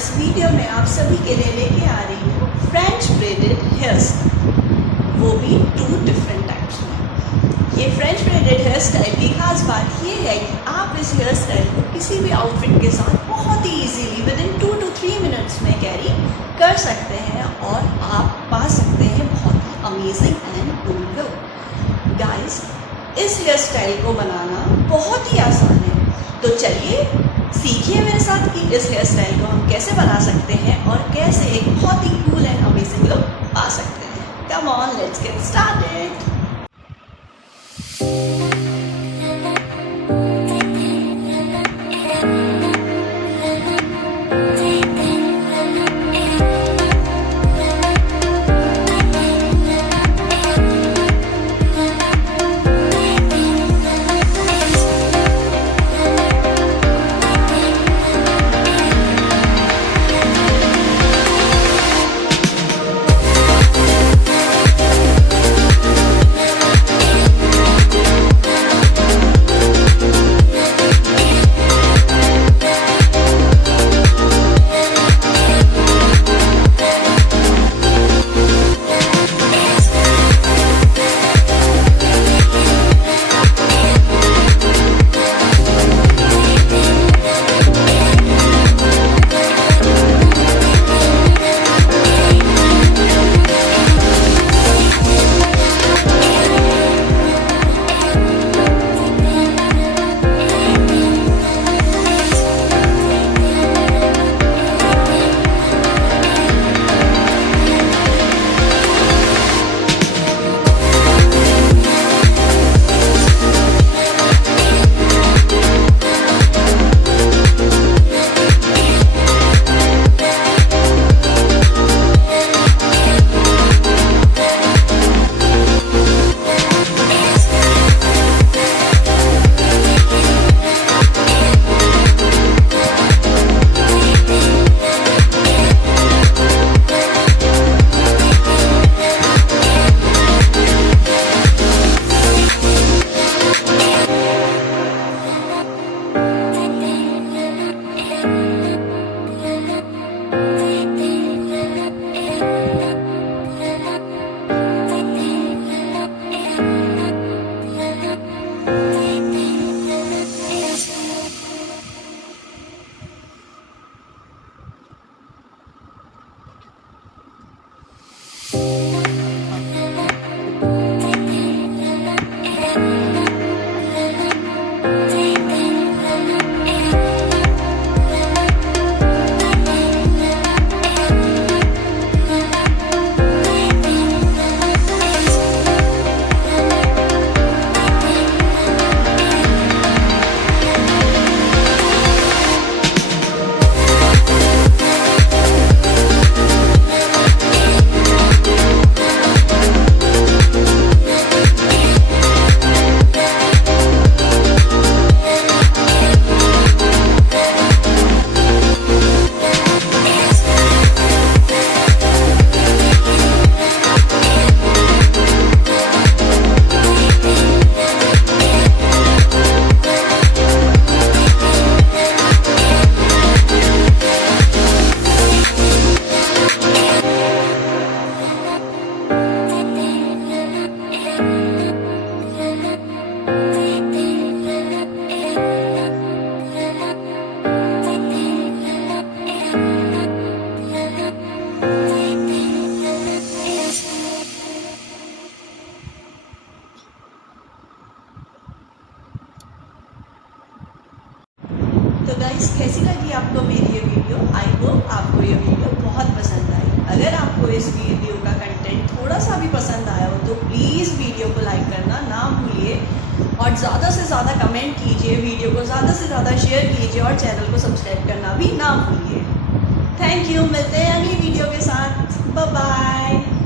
इस वीडियो में आप सभी के लिए लेके आ रही हूँ फ्रेंच ब्रेडेड हेयर स्टाइल, वो भी 2 डिफरेंट टाइप्स में। ये फ्रेंच ब्रेडेड हेयर स्टाइल की खास बात ये है कि आप इस हेयर स्टाइल को किसी भी आउटफिट के साथ बहुत ही easily with in 2 to 3 minutes में कैरी कर सकते हैं और आप पा सकते हैं बहुत ही amazing and cool look. Guys, इस हेयर स्टाइल को बनाना बहुत ही आसान है, तो चलिए सीखिए मेरे साथ कि इस हेयर स्टाइल को हम कैसे बना सकते हैं और कैसे एक बहुत ही कूल एंड अमेजिंग लुक पा सकते हैं। Come on, let's get started. तो गाइस, कैसी लगी आपको मेरी ये वीडियो? आई होप आपको ये वीडियो बहुत पसंद आई। अगर आपको इस वीडियो का कंटेंट थोड़ा सा भी पसंद आया हो तो प्लीज़ वीडियो को लाइक करना ना भूलिए और ज़्यादा से ज़्यादा कमेंट कीजिए, वीडियो को ज़्यादा से ज़्यादा शेयर कीजिए और चैनल को सब्सक्राइब करना भी ना भूलिए। थैंक यू, मिलते हैं अगली वीडियो के साथ। Bye bye.